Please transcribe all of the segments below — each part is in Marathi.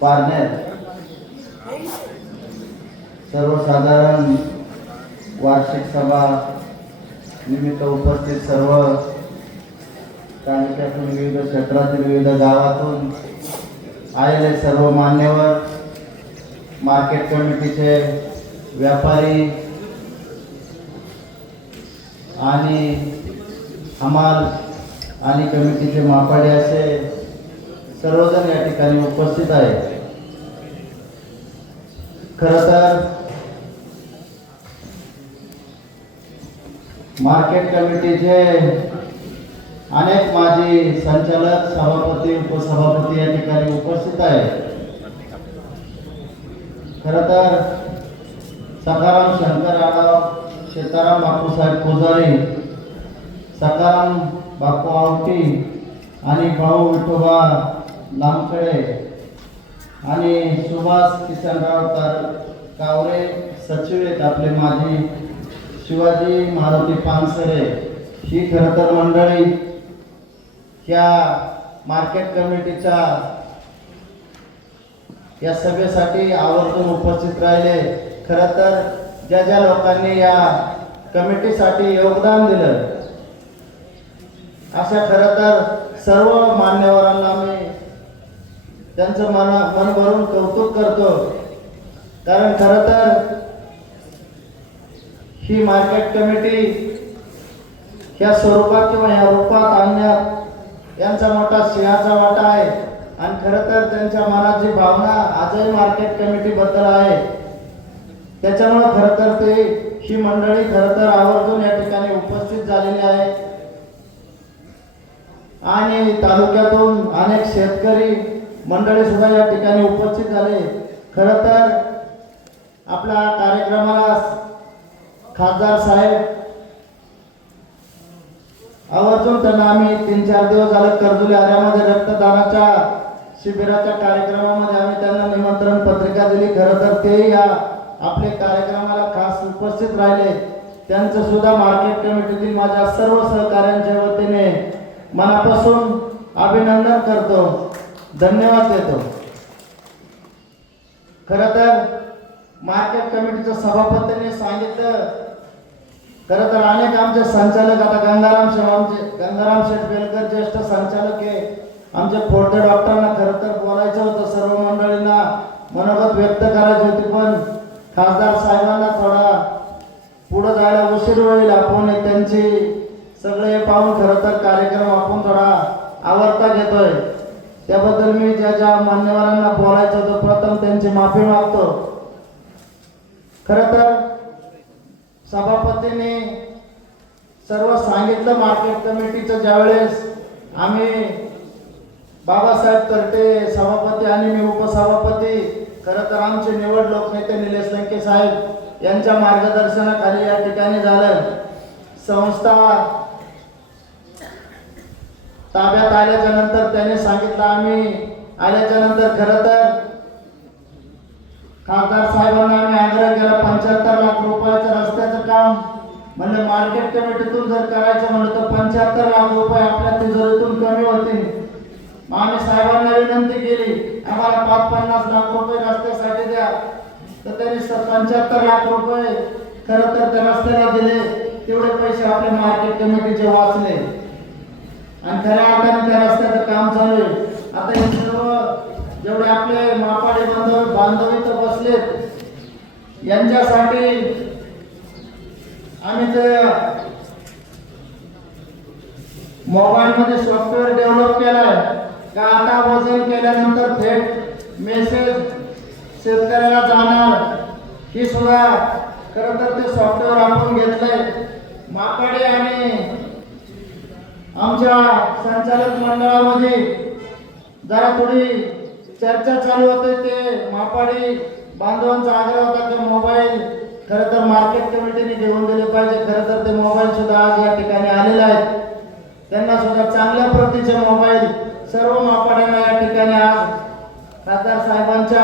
पारनेर सर्वसाधारण वार्षिक सभा निमित्त उपस्थित सर्व तालुक्यातून विविध क्षेत्रातील विविध गावातून आलेले सर्व मान्यवर, मार्केट कमिटीचे व्यापारी आणि हमाल आणि कमिटीचे मापाडी असे सर्वजण या ठिकाणी उपस्थित आहे। खरं तर मार्केट कमिटीचे अनेक माजी संचालक, सभापती, उपसभापती या ठिकाणी उपस्थित आहे। खरं तर सकाराम शंकर आढाव, सीताराम बापूसाहेब पुजारी, सकाराम बापू आवटी आणि भाऊ विठोबा लांबकडे आणि सुभाष किसनराव कावरे सचिव आहेत आपले माजी, शिवाजी मारुती पानसरे, ही खरं तर मंडळी या मार्केट कमिटीच्या या सभेसाठी आवर्जून उपस्थित राहिले। खरं तर ज्या ज्या लोकांनी या कमिटीसाठी योगदान दिलं अशा खरं तर सर्व मान्यवरांना मी त्यांचं मन भरून कौतुक करतो। कारण खरं तर ही मार्केट कमिटी ह्या स्वरूपात किंवा ह्या रूपात आणण्यात यांचा मोठा सिंहाचा वाटा आहे आणि खरं तर त्यांच्या मनाची भावना आजही मार्केट कमिटी बद्दल आहे। त्याच्यामुळे खरं तर ते ही मंडळी खरं तर आवर्जून या ठिकाणी उपस्थित झालेली आहे आणि तालुक्यातून अनेक शेतकरी मंडळी सुद्धा या ठिकाणी उपस्थित झाले। खरं तर आपल्या कार्यक्रमाला खासदार साहेब आवर्जून त्यांना आम्ही 3-4 दिवस झाले कर्जुली आऱ्यामध्ये रक्तदानाच्या शिबिराच्या कार्यक्रमामध्ये आम्ही त्यांना निमंत्रण पत्रिका दिली। खरं तर ते या आपले कार्यक्रमाला खास उपस्थित राहिले। त्यांचं सुद्धा मार्केट कमिटीतील माझ्या सर्व सहकाऱ्यांच्या वतीने मनापासून अभिनंदन करतो, धन्यवाद देतो। खरं तर मार्केट कमिटीच्या सभापतींनी सांगितलं, खरं तर अनेक आमचे संचालक, आता गंगाराम शेठ बेलकर ज्येष्ठ संचालक आहे, आमचे फोडते डॉक्टरांना खरं तर बोलायचं होतं, सर्व मंडळींना मनोगत व्यक्त करायची होती, पण खासदार साहेबांना थोडा पुढे जायला उशीर होईल। आपण त्यांची सगळे पाहून खरं तर कार्यक्रम आपण थोडा आवरता घेतोय, त्याबद्दल मी ज्या ज्या मान्यवरांना बोलायचं होतं प्रथम त्यांची माफी मागतो। खरं तर सभापतींनी सर्व सांगितलं मार्केट कमिटीचं, ज्यावेळेस आम्ही बाबासाहेब तरटे सभापती आणि मी उपसभापती, खरं तर आमचे निवड लोकनेते निलेश लंके साहेब यांच्या मार्गदर्शनाखाली या ठिकाणी झालं। संस्था ताब्यात आल्याच्या नंतर त्याने सांगितलं, आम्ही आल्याच्या नंतर खरं तर खासदार साहेबांना आम्ही आग्रह केला 75 लाख रुपयाचं रस्त्याचं काम म्हणजे मार्केट कमिटीतून जर करायचं म्हणलं तर 75 लाख रुपये आपल्या तिजोरीतून कमी होतील। आम्ही साहेबांना विनंती केली, आम्हाला 50 लाख रुपये रस्त्यासाठी द्या, तर त्यांनी 75 लाख रुपये खरं तर त्या रस्त्याला दिले। तेवढे पैसे आपल्या मार्केट कमिटीचे वाचले आणि खऱ्या अर्थाने त्या रस्त्याचं काम चालू आहे। आता हे सर्व जेवढे आपले मापाडी बांधव इथं बसलेत यांच्यासाठी आम्ही ते मोबाईल मध्ये सॉफ्टवेअर डेव्हलप केलाय का आता वजन केल्यानंतर थेट मेसेज शेतकऱ्याला जाणार, ही सुद्धा खरं तर ते सॉफ्टवेअर आपण घेतलंय। मापाडी आणि आमच्या संचालक मंडळामध्ये जरा थोडी चर्चा चालू होते, ते मापाडी बांधवांचा आग्रह होता की मोबाईल खरं तर मार्केट कमिटीने घेऊन दिले पाहिजे। खरं तर ते मोबाईल सुद्धा आज या ठिकाणी आलेले आहेत, त्यांना सुद्धा चांगल्या प्रतीचे मोबाईल सर्व मापाड्यांना या ठिकाणी आज खासदार साहेबांच्या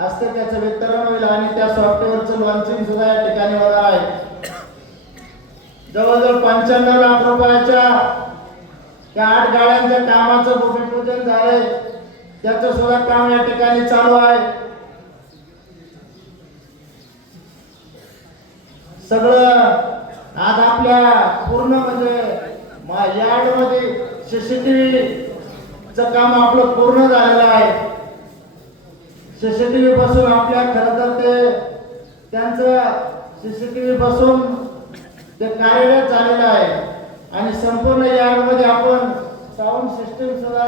हस्ते त्याचं वितरण होईल आणि त्या सॉफ्टवेअरचं लॉन्चिंग सुद्धा या ठिकाणी होणार आहे। जवळजवळ 95 लाख रुपयाच्या त्या 8 गाड्यांच्या कामाचं भूमिपूजन झालंय त्याचं सुद्धा काम या ठिकाणी चालू आहे. सगळं आज आपल्या पूर्ण म्हणजे यार्ड मध्ये सीसीटीव्हीचं काम आपलं पूर्ण झालेलं आहे. सीसीटीव्ही बसून आपल्या खरं तर ते त्यांचं सीसीटीव्ही बसून ते कार्यरत झालेलं आहे आणि संपूर्ण यार्ड मध्ये आपण साऊंड सिस्टीम सुद्धा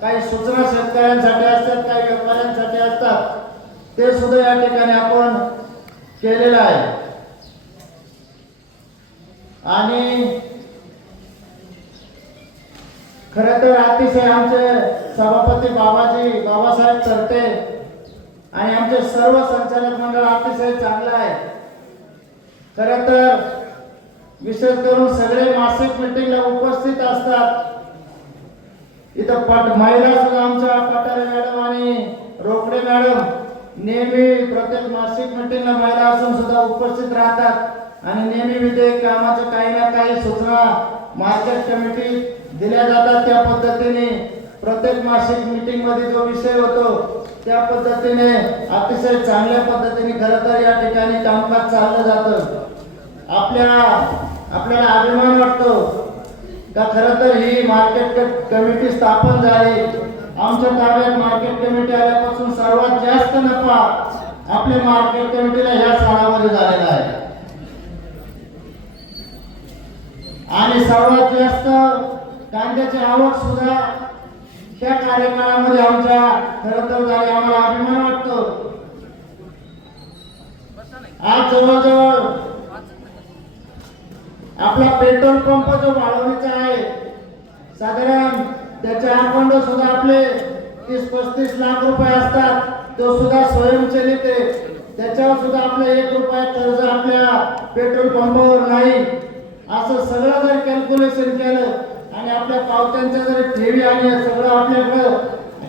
काही सूचना शेतकऱ्यांसाठी असतात, काही व्यापाऱ्यांसाठी असतात, ते सुद्धा या ठिकाणी आपण केलेलं आहे. आणि खरं तर अतिशय आमचे सभापती बाबासाहेब तरटे आणि आमचे सर्व संचालक मंडळ अतिशय चांगलं आहे. खरं तर विशेष करून सगळे मासिक मीटिंगला उपस्थित असतात. इथं महिला सुद्धा आमच्या पटारे मॅडम आणि रोकडे मॅडम नेहमी प्रत्येक मासिक मीटिंगला महिला असून सुद्धा उपस्थित राहतात आणि नेहमी विधेयक कामाचं काही ना काही सूचना मार्केट कमिटी दिल्या जातात. त्या पद्धतीने प्रत्येक मासिक मीटिंग मध्ये जो विषय होतो त्या पद्धतीने अतिशय चांगल्या पद्धतीने खरं तर या ठिकाणी कामकाज चाललं जातं. आपल्याला अभिमान वाटतो का खरं तर ही मार्केट कमिटी स्थापन झाली. आमच्या ताब्यात मार्केट कमिटी आल्यापासून सर्वात जास्त नफा आपल्या मार्केट कमिटीला ह्या सालामध्ये झालेला आहे आणि सर्वात जास्त कांद्याची आवक सुद्धा त्या कार्यकाळामध्ये आमच्या खरं तर झाली. आम्हाला अभिमान वाटतो. आज जवळजवळ आपला पेट्रोल पंप जो वाढवणीचा आहे साधारण त्याचे अखंड सुद्धा आपले 30-35 लाख रुपये असतात. तो सुद्धा स्वयंचलित आहे. त्याच्यावर सुद्धा आपले 1 रुपया कर्ज आपल्या पेट्रोल पंपावर नाही. असं सगळं जर कॅल्क्युलेशन केलं आणि आपल्या पावत्यांच्या जर ठेवी आणि सगळं आपल्याकडं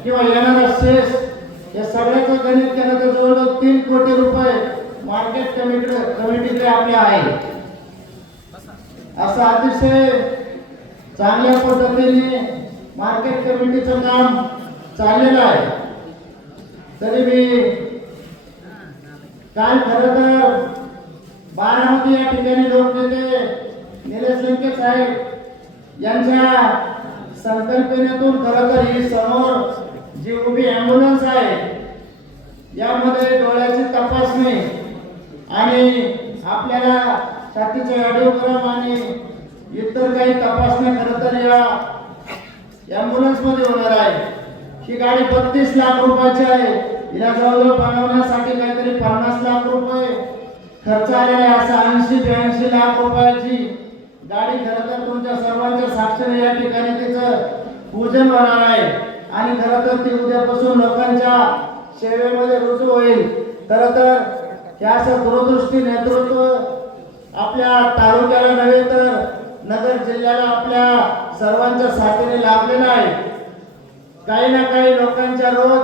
किंवा येणारा शेष या सगळ्याचं गणित केलं तर जवळजवळ 3 कोटी रुपये मार्केट कमिटीकडे आपले आहे. असं अतिशय चांगल्या पद्धतीने मार्केट कमिटीचं काम चाललेलं आहे. तरी मी काल खरं तर बारामती या ठिकाणी लोकनेते निलेश लंके साहेब यांच्या संकल्पनेतून खरं तर ही समोर जी उभी ॲम्ब्युलन्स आहे यामध्ये डोळ्याची तपासणी आणि आपल्याला छातीचे ऑडिओग्राम आणि इतर काही तपासण्या खरं तर या ॲम्ब्युलन्स मध्ये होणार आहे. ही गाडी 32 लाख रुपयाची आहे. हिला जवळजवळ बनवण्यासाठी काहीतरी 50 लाख रुपये खर्च आलेला आहे. असं 80-82 लाख रुपयाची गाडी खरं तर तुमच्या सर्वांच्या साक्षीने या ठिकाणी तिचं पूजन होणार आहे आणि खरं तर ती उद्यापासून लोकांच्या सेवेमध्ये रुजू होईल. खरं तर हे असं दूरदृष्टी नेतृत्व आपल्या तालुक्याला नव्हे तर नगर जिल्ह्याला आपल्या सर्वांच्या साथीने लाभलेला आहे. काही ना काही लोकांच्या रोज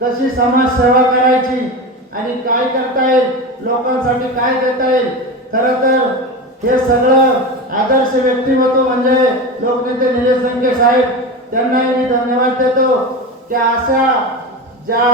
कशी समाज सेवा करायची आणि काय करता येईल, लोकांसाठी काय देता येईल, खरं तर हे सगळं आदर्श व्यक्तिमत्व म्हणजे लोकनेते निलेश लंके साहेब. त्यांनाही मी धन्यवाद देतो की अशा ज्या